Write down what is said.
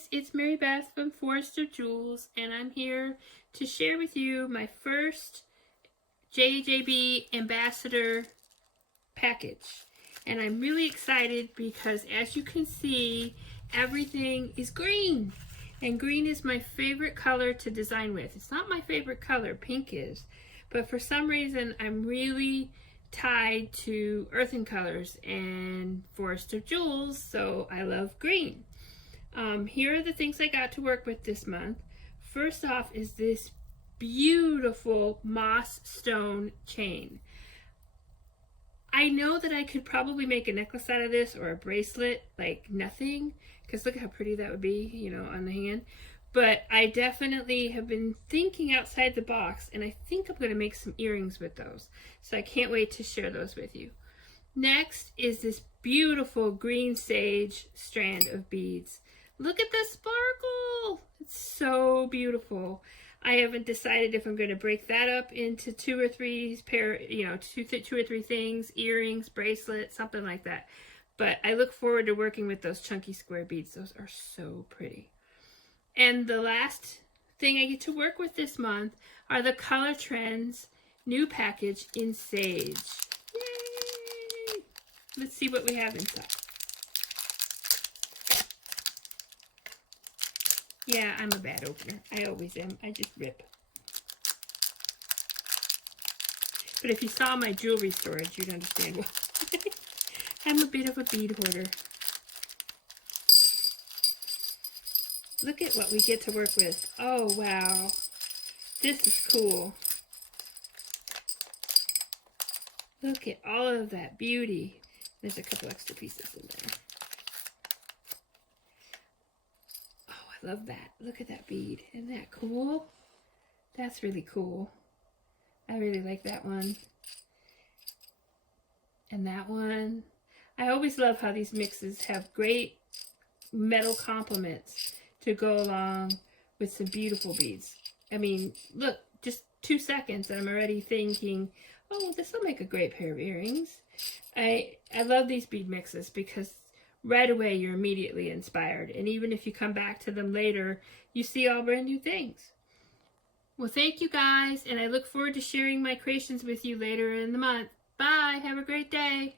guys, it's Mary Beth from Forest of Jewels, and I'm here to share with you my first JJB Ambassador package. And I'm really excited because, as you can see, everything is green. And green is my favorite color to design with. It's not my favorite color, pink is. But for some reason, I'm really tied to earthen colors and Forest of Jewels, so I love green. Here are the things I got to work with this month. First off is this beautiful moss stone chain. I know that I could probably make a necklace out of this or a bracelet like nothing, because look how pretty that would be, you know, on the hand. But I definitely have been thinking outside the box, and I think I'm going to make some earrings with those. So I can't wait to share those with you. Next is this beautiful green sage strand of beads. Look at the sparkle! It's so beautiful. I haven't decided if I'm going to break that up into two or three things, earrings, bracelets, something like that. But I look forward to working with those chunky square beads. Those are so pretty. And the last thing I get to work with this month are the Color Trends new package in sage. Yay! Let's see what we have inside. Yeah, I'm a bad opener. I always am. I just rip. But if you saw my jewelry storage, you'd understand why. I'm a bit of a bead hoarder. Look at what we get to work with. Oh, wow. This is cool. Look at all of that beauty. There's a couple extra pieces in there. Oh, I love that. Look at that bead. Isn't that cool? That's really cool. I really like that one. And that one. I always love how these mixes have great metal complements to go along with some beautiful beads. I mean, look, just 2 seconds and I'm already thinking, oh, this will make a great pair of earrings. I love these bead mixes because right away you're immediately inspired. And even if you come back to them later, you see all brand new things. Well, thank you guys, and I look forward to sharing my creations with you later in the month. Bye, have a great day.